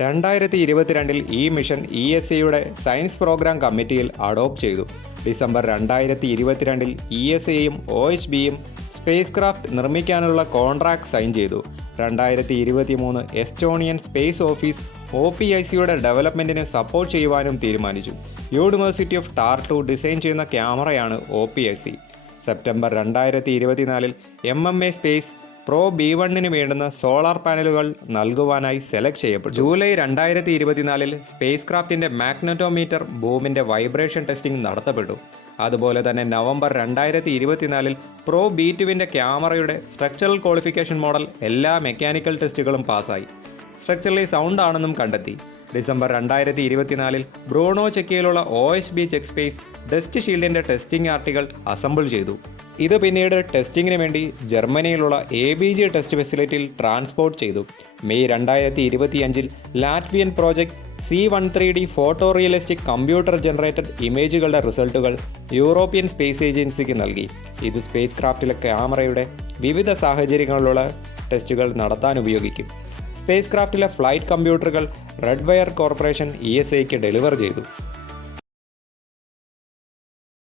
2022 ഈ മിഷൻ ESAയുടെ science program കമ്മിറ്റിയിൽ അഡോപ്റ്റ് ചെയ്തു. ഡിസംബർ 2022 ESAയും OHBയും സ്പേസ് ക്രാഫ്റ്റ് നിർമ്മിക്കാനുള്ള കോൺട്രാക്ട് സൈൻ ചെയ്തു. 2023 എസ്റ്റോണിയൻ സ്പേസ് ഓഫീസ് OPICയുടെ ഡെവലപ്മെൻറ്റിനെ സപ്പോർട്ട് ചെയ്യുവാനും തീരുമാനിച്ചു. യൂണിവേഴ്സിറ്റി ഓഫ് ടാർട്ടു ഡിസൈൻ ചെയ്യുന്ന ക്യാമറയാണ് OPIC. September 2024 MMA space pro B1 വേണ്ടുന്ന സോളാർ പാനലുകൾ നൽകുവാനായി സെലക്ട് ചെയ്യപ്പെട്ടു. ജൂലൈ 2024 സ്പേസ് ക്രാഫ്റ്റിൻ്റെ മാഗ്നറ്റോമീറ്റർ ബൂമിൻ്റെ വൈബ്രേഷൻ ടെസ്റ്റിംഗ് നടത്തപ്പെട്ടു. അതുപോലെ തന്നെ നവംബർ 2024 പ്രോ B2 ക്യാമറയുടെ സ്ട്രക്ചറൽ ക്വാളിഫിക്കേഷൻ മോഡൽ എല്ലാ മെക്കാനിക്കൽ ടെസ്റ്റുകളും പാസ്സായി. സ്ട്രക്ചറലി സൗണ്ട് ആണെന്നും കണ്ടെത്തി. ഡിസംബർ 2024 ബ്രൂണോ ചെക്കിയിലുള്ള OHB ചെക്ക് സ്പേസ് ഡസ്റ്റ് ഷീൽഡിൻ്റെ ടെസ്റ്റിംഗ് ആർട്ടികൾ അസംബിൾ ചെയ്തു. ഇത് പിന്നീട് ടെസ്റ്റിങ്ങിന് വേണ്ടി ജർമ്മനിയിലുള്ള ABG ടെസ്റ്റ് ഫെസിലിറ്റിയിൽ ട്രാൻസ്പോർട്ട് ചെയ്തു. May 2025 Latvian project C-13D photo realistic computer generated ഇമേജുകളുടെ റിസൾട്ടുകൾ യൂറോപ്യൻ സ്പേസ് ഏജൻസിക്ക് നൽകി. ഇത് സ്പേസ് ക്രാഫ്റ്റിലെ ക്യാമറയുടെ വിവിധ സാഹചര്യങ്ങളിലുള്ള ടെസ്റ്റുകൾ നടത്താൻ ഉപയോഗിക്കും. സ്പേസ് ക്രാഫ്റ്റിലെ ഫ്ലൈറ്റ് കമ്പ്യൂട്ടറുകൾ റെഡ് വയർ കോർപ്പറേഷൻ ESAയ്ക്ക് ഡെലിവർ ചെയ്തു.